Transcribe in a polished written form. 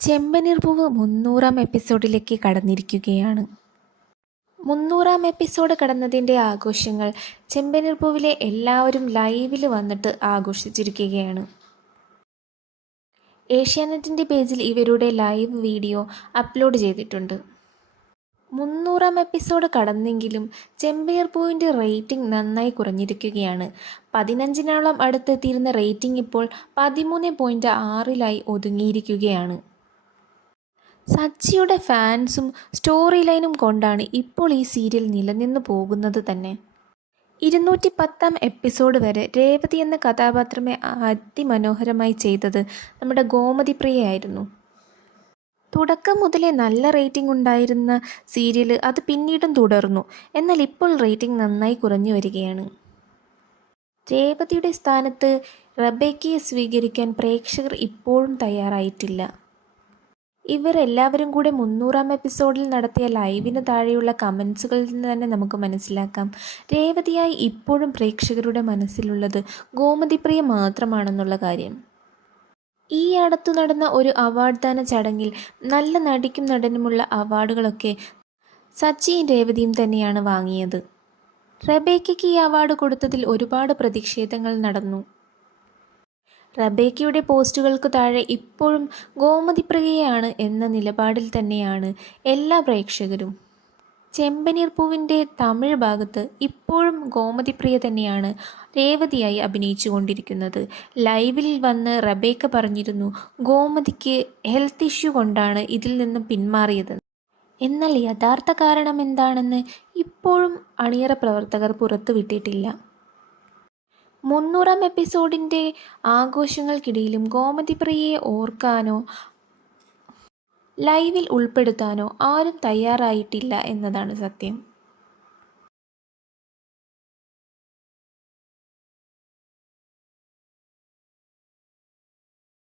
ചെമ്പനീർ പൂവ് 300-ാം എപ്പിസോഡിലേക്ക് കടന്നിരിക്കുകയാണ്. 300-ാം എപ്പിസോഡ് കടന്നതിൻ്റെ ആഘോഷങ്ങൾ ചെമ്പനീർ പൂവിലെ എല്ലാവരും ലൈവിൽ വന്നിട്ട് ആഘോഷിച്ചിരിക്കുകയാണ്. ഏഷ്യാനെറ്റിൻ്റെ പേജിൽ ഇവരുടെ ലൈവ് വീഡിയോ അപ്ലോഡ് ചെയ്തിട്ടുണ്ട്. 300-ാം എപ്പിസോഡ് കടന്നെങ്കിലും ചെമ്പനീർ പൂവിൻ്റെ റേറ്റിംഗ് നന്നായി കുറഞ്ഞിരിക്കുകയാണ്. 15-നോളം അടുത്തെത്തിയിരുന്ന റേറ്റിംഗ് ഇപ്പോൾ 13.6-ലായി ഒതുങ്ങിയിരിക്കുകയാണ്. സച്ചിയുടെ ഫാൻസും സ്റ്റോറി ലൈനും കൊണ്ടാണ് ഇപ്പോൾ ഈ സീരിയൽ നിലനിന്നു പോകുന്നത് തന്നെ. 210-ാം എപ്പിസോഡ് വരെ രേവതി എന്ന കഥാപാത്രമെ അതിമനോഹരമായി ചെയ്തത് നമ്മുടെ ഗോമതി പ്രിയയായിരുന്നു. തുടക്കം മുതലേ നല്ല റേറ്റിംഗ് ഉണ്ടായിരുന്ന സീരിയൽ അത് പിന്നീടും തുടർന്നു. എന്നാൽ ഇപ്പോൾ റേറ്റിംഗ് നന്നായി കുറഞ്ഞു വരികയാണ്. രേവതിയുടെ സ്ഥാനത്ത് റബേക്കയെ സ്വീകരിക്കാൻ പ്രേക്ഷകർ ഇപ്പോഴും തയ്യാറായിട്ടില്ല. ഇവരെല്ലാവരും കൂടെ 300-ാം എപ്പിസോഡിൽ നടത്തിയ ലൈവിന് താഴെയുള്ള കമൻസുകളിൽ നിന്ന് തന്നെ നമുക്ക് മനസ്സിലാക്കാം, രേവതിയായി ഇപ്പോഴും പ്രേക്ഷകരുടെ മനസ്സിലുള്ളത് ഗോമതിപ്രിയ മാത്രമാണെന്നുള്ള കാര്യം. ഈ അടുത്തു നടന്ന ഒരു അവാർഡ് ദാന ചടങ്ങിൽ നല്ല നടിക്കും നടനുമുള്ള അവാർഡുകളൊക്കെ സച്ചിയും രേവതിയും തന്നെയാണ് വാങ്ങിയത്. റബേക്കയ്ക്ക് ഈ അവാർഡ് കൊടുത്തതിൽ ഒരുപാട് പ്രതിഷേധങ്ങൾ നടന്നു. റബേക്കയുടെ പോസ്റ്റുകൾക്ക് താഴെ ഇപ്പോഴും ഗോമതിപ്രിയയാണ് എന്ന നിലപാടിൽ തന്നെയാണ് എല്ലാ പ്രേക്ഷകരും. ചെമ്പനീർ പൂവിൻ്റെ തമിഴ് ഭാഗത്ത് ഇപ്പോഴും ഗോമതിപ്രിയ തന്നെയാണ് രേവതിയായി അഭിനയിച്ചു കൊണ്ടിരിക്കുന്നത്. ലൈവിൽ വന്ന് റബേക്ക പറഞ്ഞിരുന്നു ഗോമതിക്ക് ഹെൽത്ത് ഇഷ്യൂ കൊണ്ടാണ് ഇതിൽ നിന്നും പിന്മാറിയത്. എന്നാൽ യഥാർത്ഥ കാരണം എന്താണെന്ന് ഇപ്പോഴും അണിയറ പ്രവർത്തകർ പുറത്തുവിട്ടിട്ടില്ല. 300-ാം എപ്പിസോഡിൻ്റെ ആഘോഷങ്ങൾക്കിടയിലും ഗോമതിപ്രിയയെ ഓർക്കാനോ ലൈവിൽ ഉൾപ്പെടുത്താനോ ആരും തയ്യാറായിട്ടില്ല എന്നതാണ് സത്യം.